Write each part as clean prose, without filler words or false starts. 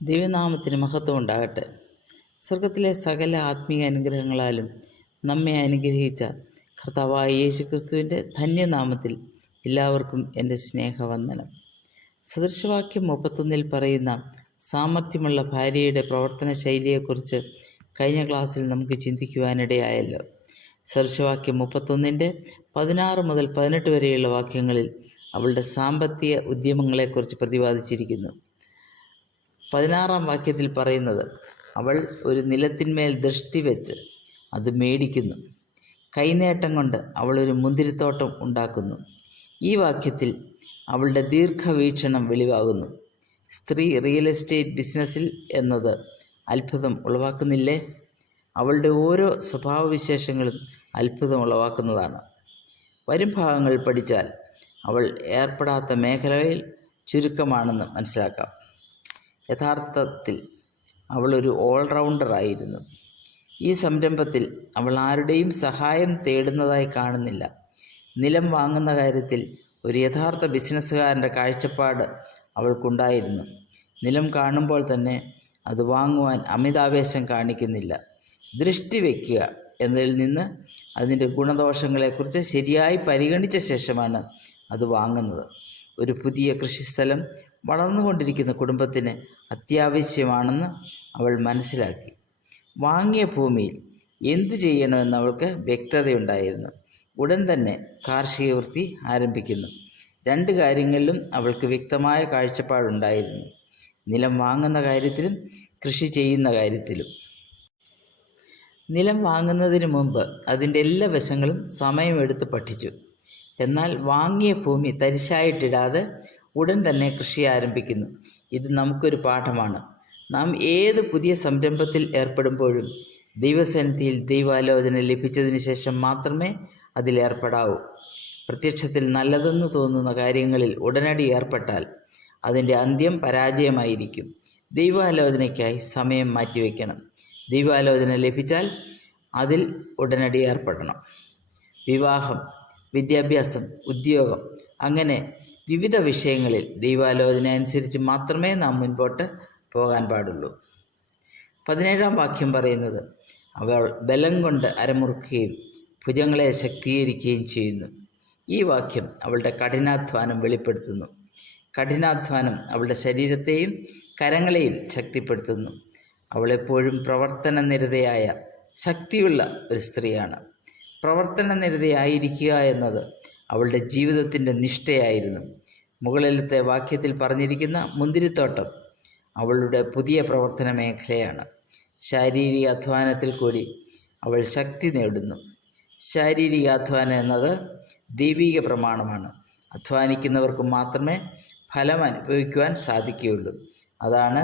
ദൈവനാമത്തിന് മഹത്വം ഉണ്ടാകട്ടെ. സ്വർഗത്തിലെ സകല ആത്മീയ അനുഗ്രഹങ്ങളാലും നമ്മെ അനുഗ്രഹിച്ച കർത്താവായ യേശുക്രിസ്തുവിൻ്റെ ധന്യനാമത്തിൽ എല്ലാവർക്കും എൻ്റെ സ്നേഹവന്ദനം. സദൃശവാക്യം 31 പറയുന്ന സാമർഥ്യമുള്ള ഭാര്യയുടെ പ്രവർത്തന ശൈലിയെക്കുറിച്ച് കഴിഞ്ഞ ക്ലാസ്സിൽ നമുക്ക് ചിന്തിക്കുവാനിടയായല്ലോ. സദൃശവാക്യം 31 16 മുതൽ 18 വരെയുള്ള വാക്യങ്ങളിൽ അവളുടെ സാമ്പത്തിക ഉദ്യമങ്ങളെക്കുറിച്ച് പ്രതിപാദിച്ചിരിക്കുന്നു. 16-ാം വാക്യത്തിൽ പറയുന്നത്, അവൾ ഒരു നിലത്തിന്മേൽ ദൃഷ്ടി വെച്ച് അത് മേടിക്കുന്നു. കൈനേട്ടം കൊണ്ട് അവൾ ഒരു മുന്തിരിത്തോട്ടം ഉണ്ടാക്കുന്നു. ഈ വാക്യത്തിൽ അവളുടെ ദീർഘവീക്ഷണം വെളിവാകുന്നു. സ്ത്രീ റിയൽ എസ്റ്റേറ്റ് ബിസിനസ്സിൽ എന്നത് അത്ഭുതം ഉളവാക്കുന്നില്ലേ? അവളുടെ ഓരോ സ്വഭാവവിശേഷങ്ങളും അത്ഭുതം ഉളവാക്കുന്നതാണ്. വരും ഭാഗങ്ങൾ പഠിച്ചാൽ അവൾ ഏർപ്പെടാത്ത മേഖലയിൽ ചുരുക്കമാണെന്ന് മനസ്സിലാക്കാം. യഥാർത്ഥത്തിൽ അവളൊരു ഓൾറൗണ്ടറായിരുന്നു. ഈ സംരംഭത്തിൽ അവൾ ആരുടെയും സഹായം തേടുന്നതായി കാണുന്നില്ല. നിലം വാങ്ങുന്ന കാര്യത്തിൽ ഒരു യഥാർത്ഥ ബിസിനസ്സുകാരൻ്റെ കാഴ്ചപ്പാട് അവൾക്കുണ്ടായിരുന്നു. നിലം കാണുമ്പോൾ തന്നെ അത് വാങ്ങുവാൻ അമിതാവേശം കാണിക്കുന്നില്ല. ദൃഷ്ടി വയ്ക്കുക എന്നതിൽ നിന്ന് അതിൻ്റെ ഗുണദോഷങ്ങളെക്കുറിച്ച് ശരിയായി പരിഗണിച്ച ശേഷമാണ് അത് വാങ്ങുന്നത്. ഒരു പുതിയ കൃഷിസ്ഥലം വളർന്നുകൊണ്ടിരിക്കുന്ന കുടുംബത്തിന് അത്യാവശ്യമാണെന്ന് അവൾ മനസ്സിലാക്കി. വാങ്ങിയ ഭൂമിയിൽ എന്തു ചെയ്യണമെന്ന് അവൾക്ക് വ്യക്തതയുണ്ടായിരുന്നു. ഉടൻ തന്നെ കാർഷിക വൃത്തി ആരംഭിക്കുന്നു. 2 കാര്യങ്ങളിലും അവൾക്ക് വ്യക്തമായ കാഴ്ചപ്പാടുണ്ടായിരുന്നു: നിലം വാങ്ങുന്ന കാര്യത്തിലും കൃഷി ചെയ്യുന്ന കാര്യത്തിലും. നിലം വാങ്ങുന്നതിന് മുമ്പ് അതിൻ്റെ എല്ലാ വശങ്ങളും സമയമെടുത്ത് പഠിച്ചു. എന്നാൽ വാങ്ങിയ ഭൂമി തരിശായിട്ടിടാതെ ഉടൻ തന്നെ കൃഷി ആരംഭിക്കുന്നു. ഇത് നമുക്കൊരു പാഠമാണ്. നാം ഏത് പുതിയ സംരംഭത്തിൽ ഏർപ്പെടുമ്പോഴും ദൈവസന്നിധിയിൽ ദൈവാലോചന ലഭിച്ചതിന് ശേഷം മാത്രമേ അതിലേർപ്പെടാവൂ. പ്രത്യക്ഷത്തിൽ നല്ലതെന്ന് തോന്നുന്ന കാര്യങ്ങളിൽ ഉടനടി ഏർപ്പെട്ടാൽ അതിൻ്റെ അന്ത്യം പരാജയമായിരിക്കും. ദൈവാലോചനയ്ക്കായി സമയം മാറ്റിവെക്കണം. ദൈവാലോചന ലഭിച്ചാൽ അതിൽ ഉടനടി ഏർപ്പെടണം. വിവാഹം, വിദ്യാഭ്യാസം, ഉദ്യോഗം, അങ്ങനെ വിവിധ വിഷയങ്ങളിൽ ദൈവാലോചന അനുസരിച്ച് മാത്രമേ നാം മുൻപോട്ട് പോകാൻ പാടുള്ളൂ. 17-ാം വാക്യം പറയുന്നത്, അവൾ ബലം കൊണ്ട് അരമുറുക്കുകയും ഭുജങ്ങളെ ശക്തീകരിക്കുകയും ചെയ്യുന്നു. ഈ വാക്യം അവളുടെ കഠിനാധ്വാനം വെളിപ്പെടുത്തുന്നു. കഠിനാധ്വാനം അവളുടെ ശരീരത്തെയും കരങ്ങളെയും ശക്തിപ്പെടുത്തുന്നു. അവളെപ്പോഴും പ്രവർത്തനനിരതയായ ശക്തിയുള്ള ഒരു സ്ത്രീയാണ്. പ്രവർത്തനനിരതയായിരിക്കുക എന്നത് അവളുടെ ജീവിതത്തിൻ്റെ നിഷ്ഠയായിരുന്നു. മുകളിലത്തെ വാക്യത്തിൽ പറഞ്ഞിരിക്കുന്ന മുന്തിരിത്തോട്ടം അവളുടെ പുതിയ പ്രവർത്തന മേഖലയാണ്. ശാരീരിക അധ്വാനത്തിൽ കൂടി അവൾ ശക്തി നേടുന്നു. ശാരീരികാധ്വാനം എന്നത് ദൈവിക പ്രമാണമാണ്. അധ്വാനിക്കുന്നവർക്ക് മാത്രമേ ഫലം അനുഭവിക്കുവാൻ സാധിക്കുകയുള്ളൂ. അതാണ്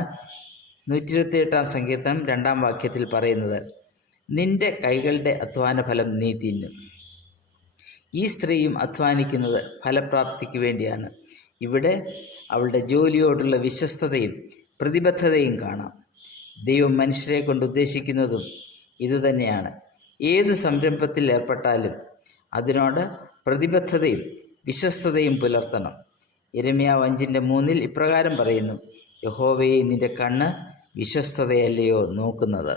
128-ാം സങ്കീർത്തനം 2-ാം വാക്യത്തിൽ പറയുന്നത്, നിന്റെ കൈകളുടെ അധ്വാന ഫലം നീ തിന്നും. ഈ സ്ത്രീയും അധ്വാനിക്കുന്നത് ഫലപ്രാപ്തിക്ക് വേണ്ടിയാണ്. ഇവിടെ അവളുടെ ജോലിയോടുള്ള വിശ്വസ്തതയും പ്രതിബദ്ധതയും കാണാം. ദൈവം മനുഷ്യരെ കൊണ്ട് ഉദ്ദേശിക്കുന്നതും ഇതുതന്നെയാണ്. ഏത് സംരംഭത്തിൽ ഏർപ്പെട്ടാലും അതിനോട് പ്രതിബദ്ധതയും വിശ്വസ്തതയും പുലർത്തണം. യിരെമ്യാവ് 5:3 ഇപ്രകാരം പറയുന്നു, യഹോവയെ നിന്റെ കണ്ണ് വിശ്വസ്തതയല്ലയോ നോക്കുന്നത്.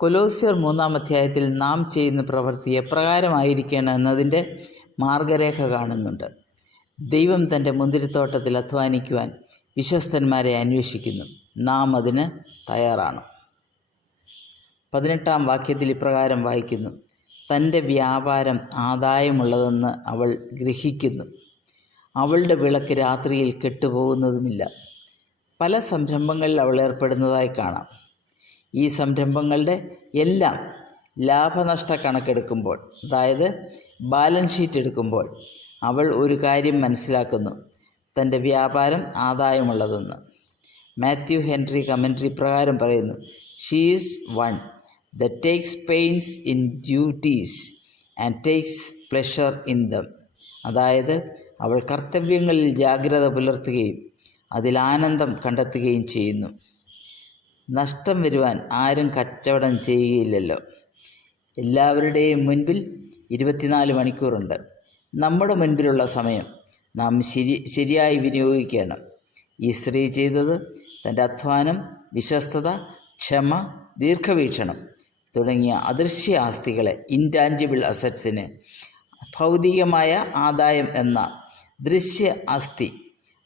കൊലോസ്യർ 3-ാം അധ്യായത്തിൽ നാം ചെയ്യുന്ന പ്രവൃത്തി എപ്രകാരമായിരിക്കണം എന്നതിൻ്റെ മാർഗരേഖ കാണുന്നുണ്ട്. ദൈവം തൻ്റെ മുന്തിരിത്തോട്ടത്തിൽ അധ്വാനിക്കുവാൻ വിശ്വസ്തന്മാരെ അന്വേഷിക്കുന്നു. നാം അതിന് തയ്യാറാണ്. 18-ാം വാക്യത്തിൽ ഇപ്രകാരം വായിക്കുന്നു, തൻ്റെ വ്യാപാരം ആദായമുള്ളതെന്ന് അവൾ ഗ്രഹിക്കുന്നു. അവളുടെ വിളക്ക് രാത്രിയിൽ കെട്ടുപോകുന്നതുമില്ല. പല സംരംഭങ്ങളിൽ അവൾ ഏർപ്പെടുന്നതായി കാണാം. ഈ സംരംഭങ്ങളുടെ എല്ലാം ലാഭനഷ്ട കണക്കെടുക്കുമ്പോൾ, അതായത് ബാലൻസ് ഷീറ്റ് എടുക്കുമ്പോൾ, അവൾ ഒരു കാര്യം മനസ്സിലാക്കുന്നു: തൻ്റെ വ്യാപാരം ആദായമുള്ളതെന്ന്. മാത്യു ഹെൻറി കമൻട്രി പ്രകാരം പറയുന്നു, she is one that takes pains in duties and takes pleasure in them. അതായത് അവൾ കർത്തവ്യങ്ങളിൽ ജാഗ്രത പുലർത്തുകയും അതിൽ ആനന്ദം കണ്ടെത്തുകയും ചെയ്യുന്നു. നഷ്ടം വരുവാൻ ആരും കച്ചവടം ചെയ്യുകയില്ലല്ലോ. എല്ലാവരുടെയും മുൻപിൽ 24 മണിക്കൂറുണ്ട്. നമ്മുടെ മുൻപിലുള്ള സമയം നാം ശരിയായി വിനിയോഗിക്കണം. ഈ സ്ത്രീ ചെയ്തത് തൻ്റെ അധ്വാനം, വിശ്വസ്തത, ക്ഷമ, ദീർഘവീക്ഷണം തുടങ്ങിയ അദൃശ്യ ആസ്തികളെ, ഇൻടാഞ്ചിബിൾ അസറ്റ്സിന് ഭൗതികമായ ആദായം എന്ന ദൃശ്യ ആസ്തി,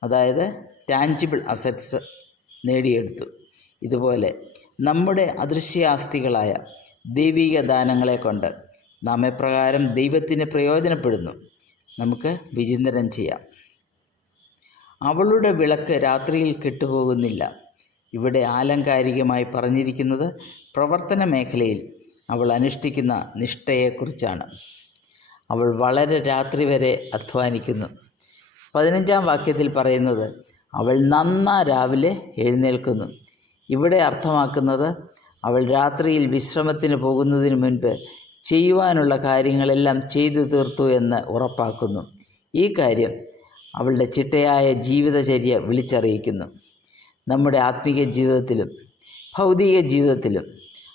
അതായത് ടാഞ്ചിബിൾ അസറ്റ്സ് നേടിയെടുത്തു. ഇതുപോലെ നമ്മുടെ അദൃശ്യാസ്തികളായ ദൈവിക ദാനങ്ങളെ കൊണ്ട് നാം എപ്രകാരം ദൈവത്തിന് പ്രയോജനപ്പെടുന്നു നമുക്ക് വിചിന്തനം ചെയ്യാം. അവളുടെ വിളക്ക് രാത്രിയിൽ കെട്ടുപോകുന്നില്ല. ഇവിടെ ആലങ്കാരികമായി പറഞ്ഞിരിക്കുന്നത് പ്രവർത്തന മേഖലയിൽ അവൾ അനുഷ്ഠിക്കുന്ന നിഷ്ഠയെക്കുറിച്ചാണ്. അവൾ വളരെ രാത്രി വരെ അധ്വാനിക്കുന്നു. 15-ാം വാക്യത്തിൽ പറയുന്നത് അവൾ രാവിലെ എഴുന്നേൽക്കുന്നു. ഇവിടെ അർത്ഥമാക്കുന്നത് അവൾ രാത്രിയിൽ വിശ്രമത്തിന് പോകുന്നതിന് മുൻപ് ചെയ്യുവാനുള്ള കാര്യങ്ങളെല്ലാം ചെയ്തു തീർത്തു എന്ന് ഉറപ്പാക്കുന്നു. ഈ കാര്യം അവളുടെ ചിട്ടയായ ജീവിതചര്യ വിളിച്ചറിയിക്കുന്നു. നമ്മുടെ ആത്മീക ജീവിതത്തിലും ഭൗതിക ജീവിതത്തിലും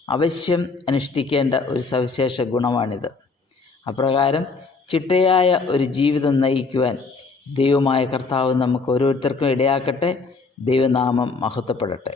അവശ്യം അനുഷ്ഠിക്കേണ്ട ഒരു സവിശേഷ ഗുണമാണിത്. അപ്രകാരം ചിട്ടയായ ഒരു ജീവിതം നയിക്കുവാൻ ദൈവമായ കർത്താവ് നമുക്ക് ഓരോരുത്തർക്കും ഇടയാക്കട്ടെ. ദൈവനാമം മഹത്വപ്പെടട്ടെ.